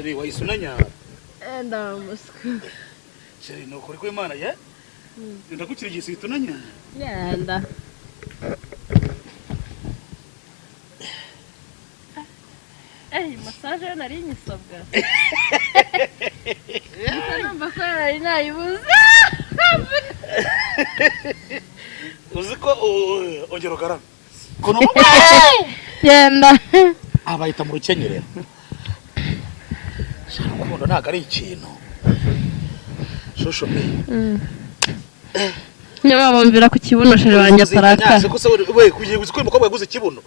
Sheri wayisunanya. Ndamusku. Sheri no kuri kw'Imana ye? Ndagukirigisa itunanya. Yanda. Massage nari nyisabwa. Namba ko nari nayibuze. Uziko ongera ugarame. Kono Yenda. abayita mu rukenyerero. Sharukundo ntago ari ikintu. Shosho me. Nyama bamvira ku kibuno sheri wanjye ataraka. We kugiye guziko umukobwa yaguze kibuno.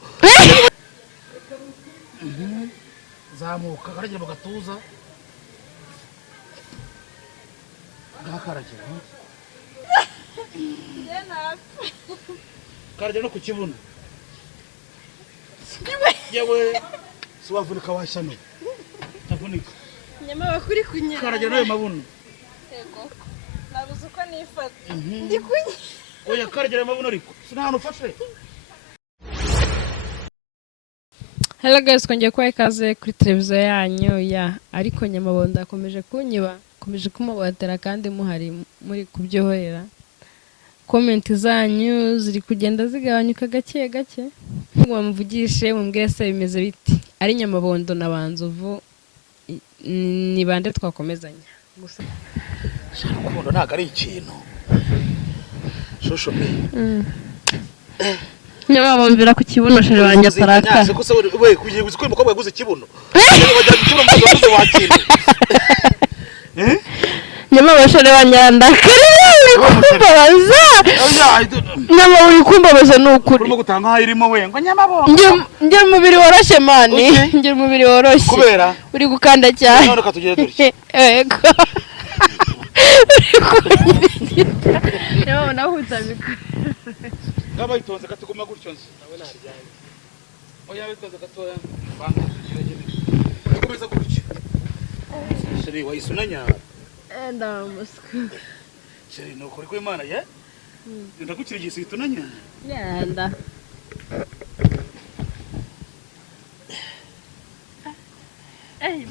Zamuka karagera mu gatuza. Gakaragera. Karagera no ku kibuno. Yewe siwavunika washano. Tavunika. Nyama bakuri kunyira. Karagera nayo mabuno. Yego. Nabuze uko nifata. Ndi kunyi. Oya karagera mabuno ariko. Sinahano ufashe. Hello guys, kongeye kwa ikaze kuri televiziyo yanyu ya ariko Nyamabondo akomeje kunyiba, akomeje kumubotera kandi muhari muri kubyohorera. Comment zanyu ziri kugenda zigabanyuka gake gake. Ngo mvugishe mumbwire se bimeze biti. Ari Nyamabondo na Banzovu ni bande twakomezanya. Gusa Sharukundo ntago ari ikintu. Shosho me. Nyama bamvira ku kibuno sheri wanjye ataraka. We kugiye guziko umukobwa yaguze kibuno. Bajya gukira umukobwa yaguze wakira. Nyama bashore banyandakari kumbabaza. Nyama uri kumbabaza nukuri. Urimo gutanga ha irimo we ngo Nyamabondo. Nge umubiri woroshe mani. Nge umubiri woroshe. Kubera uri gukanda cyane. None katugire duri. Yego. Nyama nahuza bikora. Gaba itonze katuguma gutyo nzi. Nawe naryanye. Oya bitonze gatoya. Banga kiragene. Komeza gutyo. Sheri wayisunanya. Ndamusku. Sheri no kuri kw'Imana ye? Ndagukirigisa itunanya. Yanda.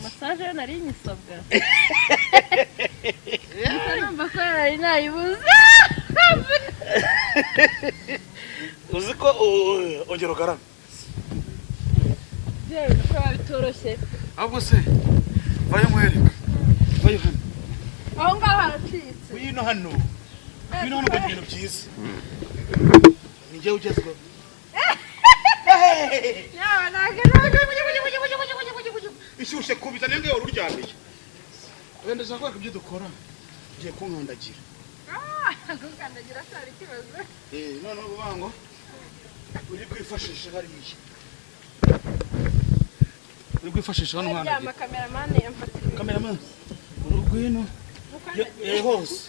Massage nari nyisabwa. Namba ko nari nayibuze. Uziko ongera ugarame. Yewe ko bitoroshye. Ahubwo se vayo mwereka. Vayo hano. Aho ngaho haracitse. Wino hano. Wino hano bagenda byiza. Nije ugezwe. Yawa naga. Ishushe kubita nenge ururyamiye. Wenda zakwa kubyo dukora. Ngiye kunkandagira. Kunkandagira cyari kibazo. None ubango. Uri kwifashisha hariye. Uri kwifashisha hano hano. Ya cameraman yamfatira. Cameraman. Urugwino. Hose.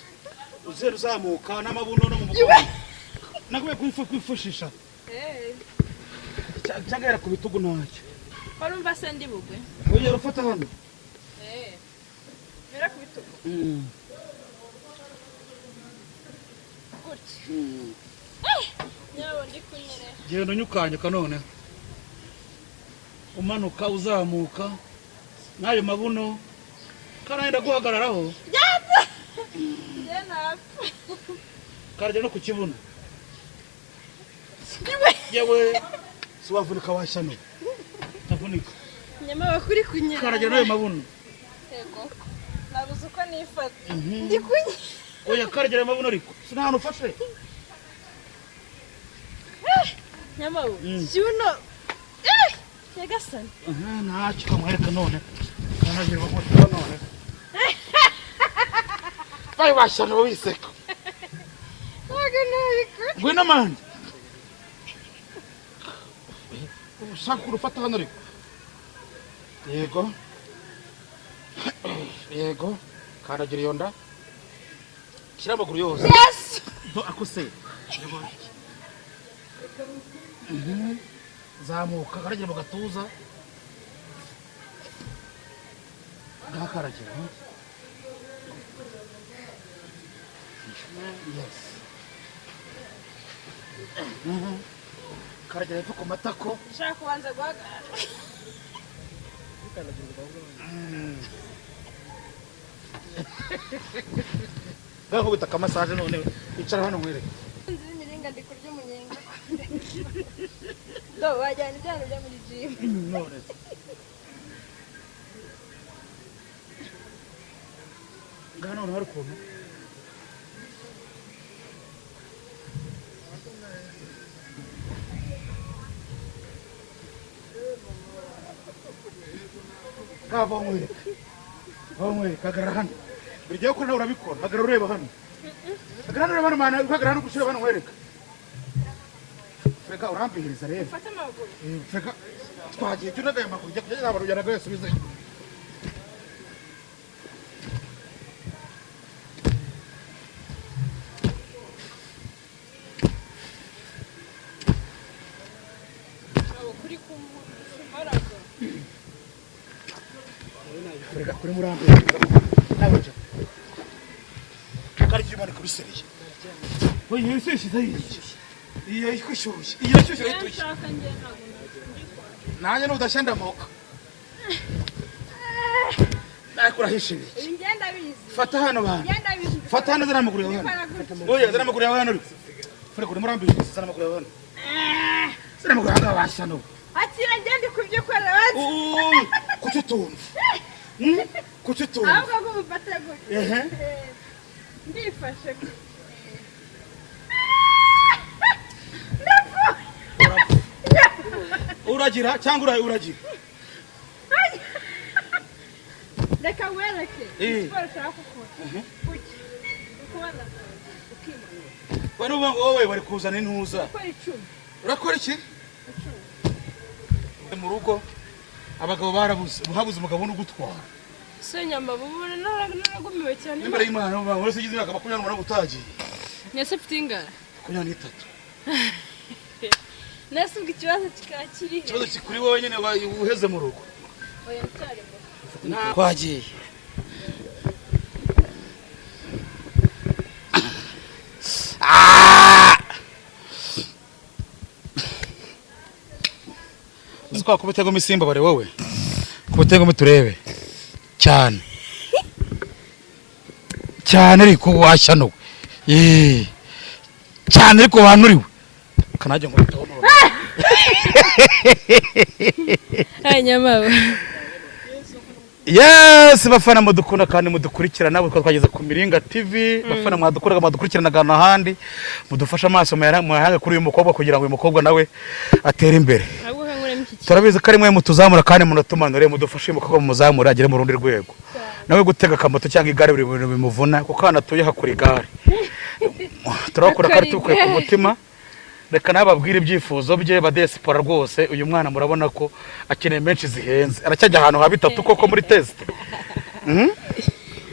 Uzeru zamuka n'amabuno no mu mugongo. Nakwe kwifashisha. Cyagera ku bitugu ntacyo. Urumva se ndi bugwe. Oya ufata hano. Mira ku bitugu. Nyawo ndi kunyere. Genda unyukanye kanone. Umanuka uzamuka. Nayo mabuno. Karaenda guhagararaho. Jena. Karje no ku kibuno. Yewe siwavunika washano. Tavunika. Nyama bakuri kunyira. Karje nayo mabuno. Yego. Nabuze uko nifata. Ndi kunyi. Oya karje mabuno ariko. Sinahano ufashe. Nyama wo. Juno. Yagasana. Ntacyo kamwereka none. Kanagira bakora none. Bayo bashano wiseka. Waganariko. Gwina man. Ushaka ufata hano ariko. Yego. Yego. Kanagira yonda. Kira amaguru yose. Yes. Akose. Zamuka karagera mu gatuza. Gakaragera. Yes. Karagera epfo ku matako. Ushaka kubanza guhagarara. ngaho bitaka massage none icara hano mwere nzi imiringa ndi kurya umunyenga do wajyana ibyana bya muri gym none ngana none hari ukuntu kava mwere kagara hano biryo ko nawe urabikora kagara ureba hano kagara ureba hano mana kagara hano gushira hano mwereka feka urambihiriza rero fata amaguru feka twagiye tunagaye amakuru jya kujya abantu yaragaye subize kuri murambe nabaje kari kimani kuri seriye oye yeshize zayiki iyo ikushushye iyo shushye itushye nanye n'udashanda moka nakura hishiri ingenda bizi fata hano bana ingenda bizi fata hano zana maguru yawe oye zana maguru yawe hano fure kuri murambe zana maguru yawe hano zana maguru yawe bashano atira ngende kubyukora bati kututuntu kututuntu ahubwo gufata gutya ndifashe uragira cyangwa uragira reka wereke siporo ushaka gukora kuki ukubona ukimana wowe bari kuzana intuza ukora 10 urakora iki mu rugo abagabo barabuze uhabuze umugabo n'ugutwara senyamba bubure naragumiwe cyane imbere y'Imana baba wese ugize imyaka 28 utagiye nese ptinga 23 nese ubwo ikibazo kikakiri ikibazo kikuri wowe nyene uheze mu rugo oya ntare twagiye uziko kubitego misimba bare wowe kubitego miturebe cyane ariko washano cyane ariko wanuriwe kanaje ngo bitono nyamabo yes bafana mudukunda kandi mudukurikirana nabo twageze ku Miringa TV bafana mwadukoraga mwadukurikirana gana handi mudufasha amaso muyahaga kuri uyu mukobwa kugira ngo uyu mukobwa nawe atere imbere turabizi ko ari mwe mutuzamura kandi munatumanure mudufashe umukobwa muzamura agere mu rundi rwego nawe gutega akamoto cyangwa igare buri bintu bimuvuna kuko anatuye hakuri igare turakora kandi tukuye ku mutima reka nababwira ibyifuzo bye badesipora rwose uyu mwana murabona ko akeneye menshi zihenze aracyajya ahantu ha bitatu koko muri test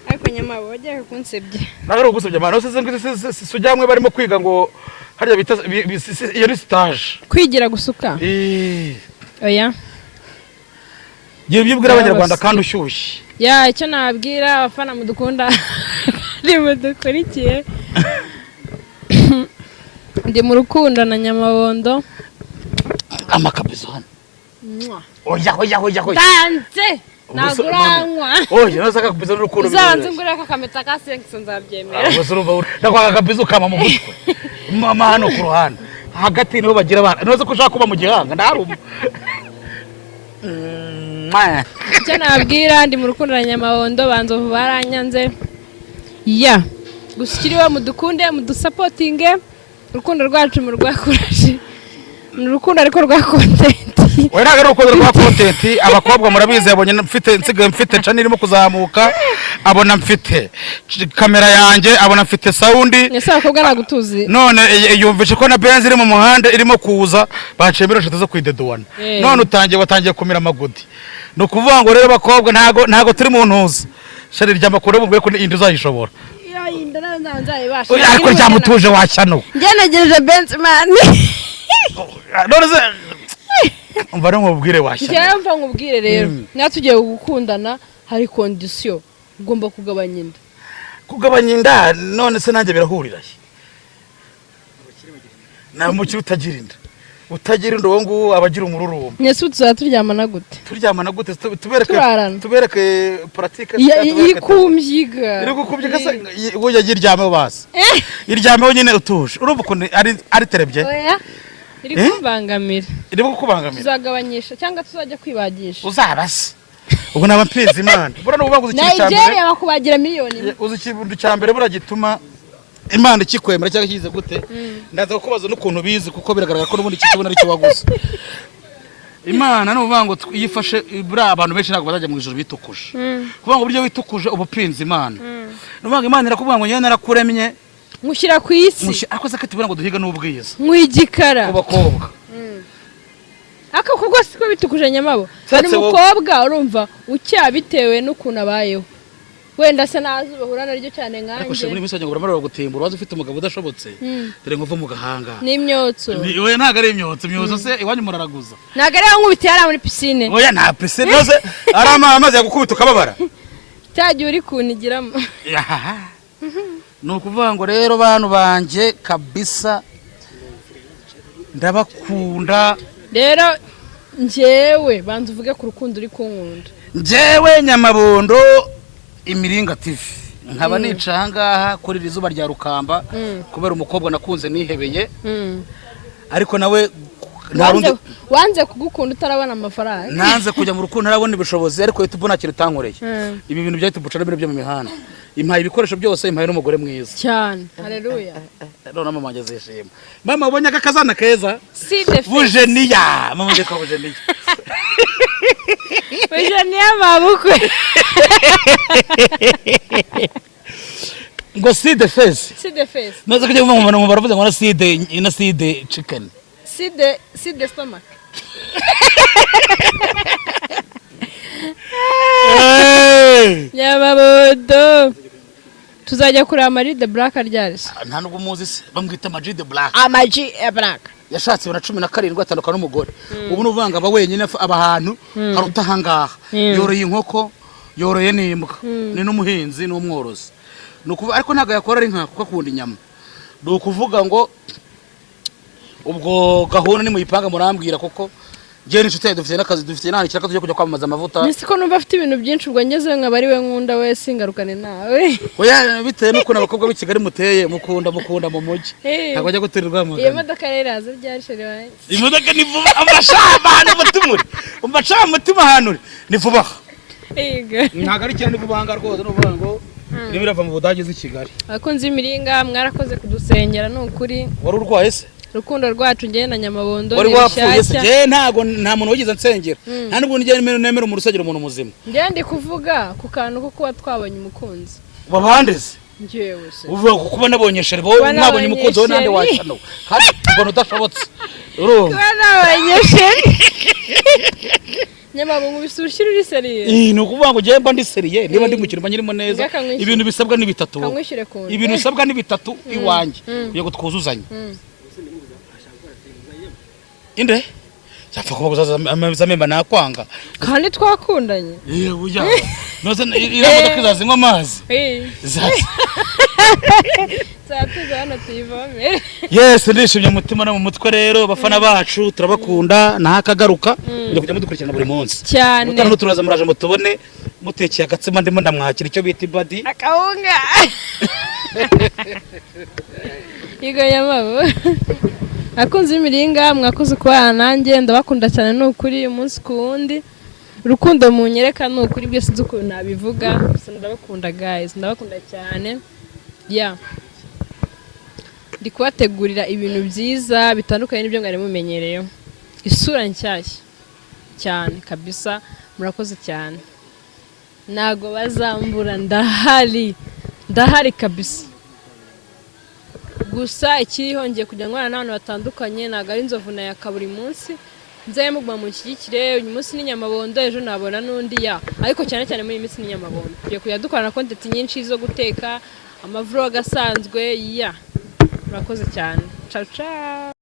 ariko nyamabo wajyaga kunsebye nagara ugusebye amana sujyamwe barimo kwiga ngo harya bita iyo ni stage kwigira gusuka oya giye byibwira abanyarwanda kandi ushyushye ya icyo nababwira abafana mudukunda ari mudukurikiye ndi mu rukundo na Nyamabondo amakabizo hano oya danze naguranywa oya naza kabizo n'urukundo uzanze ngure ka kameta ka 5 nzabyemera ubuzurumva ndakwaga kabizo kama mu gutwe mama hano ku ruhande hagati niho bagira abana noze ko ushaka kuba mu gihanga ndaruma icyo nababwira ndi mu rukundo na Nyamabondo banzovu baranyanze ya gusikiriwe mudukunde mudusapotinge urukundo rwacu mu rwakuraje ni urukundo ariko rwa content we ntago ari urukundo rwa content abakobwa murabizi yabonye mfite channel irimo kuzamuka abona mfite kamera yanjye abona mfite sound nese abakobwa nagutuzi none yumvishe ko na benz iri mu muhanda irimo kuza bacemera shatu zo kwideduwana none watangiye kumira amagudi no kuvuga ngo rero abakobwa ntago turi mu ntuza shari ry'amakuru bumwe ko indi uzayishobora ariko ryamutuje wacyano ngenegereje Benchman none se umva nkubwire wacyano njye mva nkubwire rero natugiye gukundana hari condition ugomba kugabanya inda none se nanjye birahurira na mukiri utagira inda utagira indobo ngo abagira umururumba. Nyese tuzaba turyamana gute? Turyamana gute? Tubereke pratique yikumvyiga. Iri gukubyiga se ngo yagiryame basi. Iryame nyine utuje. Urumva ko ari terebye. Oya. Iri kubangamira. Iri kubangamira. Tuzagabanyisha cyangwa tuzajya kwibagisha. Uzabase. Ubwo nabapinze Imana. Bura no ubaguze ikintu cyambere. Nigeria bakubagira miliyoni. Uzi ikintu cyambere bura gituma Imana ikikwemera cyangwa kize gute? Ndaza kukubaza n'ukuntu bizi kuko biragaragara ko n'ubundi kitubona ari cyo waguze. Imana no uvango yifashe bura abantu benshi ntabwo bazajya mu ijuru bitukuje. Kuvango buryo witukuje ubupinze Imana. Nuvango Imana irakubwira ngo nyene narakuremye nkushyira ku isi. Akoze ko tubona ngo duhiga n'ubwiza. Mwigikara. Ku bakobwa. Aka kubwo siko bitukuje nyamabo. Ari umukobwa urumva ucyabitewe n'ukuntu abayeho. Wenda se nazo bahura naryo cyane nkanje. Ariko shimwe imisonye ngo uramara gutimbura wazo ufite umugabo udashobotse. Dore ngo mu gahanga. N'imyotso. Oya ntago ari imyotso se iwanyu muraraguza. Ntago ari nkubiti yari muri piscine. Oya nta piscine yose ari amazi yagukubita ukababara. Cyagiye uri kunigiramo. Nukuvuga ngo rero bantu banje kabisa ndabakunda. Rero njyewe banza uvuge ku rukundo uri kunkunda. Njyewe Nyamabondo Imiringa TV nkaba nica ngaha kuri rizuba rya Rukamba kubera umukobwa nakunze nihebeye ariko nawe wanze kugukunda utarabona amafaranga. Nanze kujya mu rukundo ntarabona ibishobozi ariko YouTube nta kintu tankoreye. Ibi bintu bya YouTube bucara byo mu mihanda. Impaye ibikoresho byose impaye n'umugore mwiza. Cyane. Haleluya. None mama ngeze ishema. Mama ubonye akazana keza. Bujeniya. Mama ngeko Bujeniya. Bujeniya mabukwe. Ngo side face. Side face. Nazo kujya mu baravuze ngo na side chicken. Side stomach. Nyamabondo tuzajya kuri Amaji the Black ryarese. Nta nubwo muzi se bamwita Amaji the Black. Amaji Black yashatse na 17 atandukana n'umugore. Ubu n'uvanga aba wenyine abahantu haruta hangaha. Yoroye inkoko, yoroye n'imbwa. Ni n'umuhinzi n'umworozi. Nukuvuga ariko ntago yakora ari nka kuko akunda inyama. Nukuvuga ngo ubwo gahunda ni muyipanga murambwira kuko je n'inshuti dufite n'akazi dufite nani kiraka tujye kujya kwamamaza amavuta. Nisiko numva afite ibintu byinshi ubwo ngeze nka bari we nkunda we singarukane nawe. Oya bitewe n'uko abakobwa b'i Kigali muteye mukunda mu mujyi. Ntabwo ajya guturirwa mu. Iyo modoka rero aza byarisheri wawe. Imodoka ni vuba amashamba hano mutumuri. Umbaca mutima hano ni vuba. Yego. Ntabwo ari cyane vuba hanga rwose n'uvuga ngo nibirava mu Budage z'i Kigali. Abakunzi Imiringa mwarakoze kudusengera n'ukuri. Wari urwaye se? Rukundo rwacu ngiye na Nyamabondo wari wapfuye se je ntago nta muntu wagize nsengera nta nubwo ngiye nemera mu rusengero umuntu muzima ngiye ndi kuvuga ku kantu ko kuba twabonye umukunzi babandeze ngiyewe se uvuga ko kuba nabonye shere bo mwabonye umukunzi we nande washano kandi ubwo udashobotse urumva kuba nabonye shere Nyamabongo bisushira uri seriye ni ukuvuga ngo ngiye mba ndi seriye niba ndi mukirimo nyirimo neza ibintu bisabwa ni bitatu ibintu bisabwa ni bitatu iwanjye kugira ngo twuzuzanye inde yapfa kuba guzaza amemba nakwanga kandi twakundanye uya noze iramodoka izazinywa amazi zatuza hano tuyivome yes ndishimye umutima no mu mutwe rero bafana bacu turabakunda nahakagaruka ngiye kujya mudukurikirana buri munsi cyane utana turaza muraje mutubone mutekeye agatsima ndimo ndamwakira icyo bita ibadi akawunga Yigo yamabo akunze Imiringa mwakoze kubana nanjye ndabakunda cyane n'ukuri umunsi ku wundi rukundo munyereka n'ukuri byose nzuko nabivuga ndabakunda guys ndabakunda cyane ndi kubategurira ibintu byiza bitandukanye n'ibyo mwari mumenyereyeho isura nshyashya cyane kabisa murakoze cyane nago bazambura ndahari kabisa gusa ikiriho ngiye kujya nkwana n'abantu batandukanye ntago ari inzovu na yaka buri munsi nzaye muguma mu nshyigikire uyu munsi ni Nyamabondo ejo nabona n'undi ariko cyane cyane muri iyi minsi ni Nyamabondo tugiye kujya dukorana content nyinshi zo guteka amavlog asanzwe murakoze cyane ciao ciao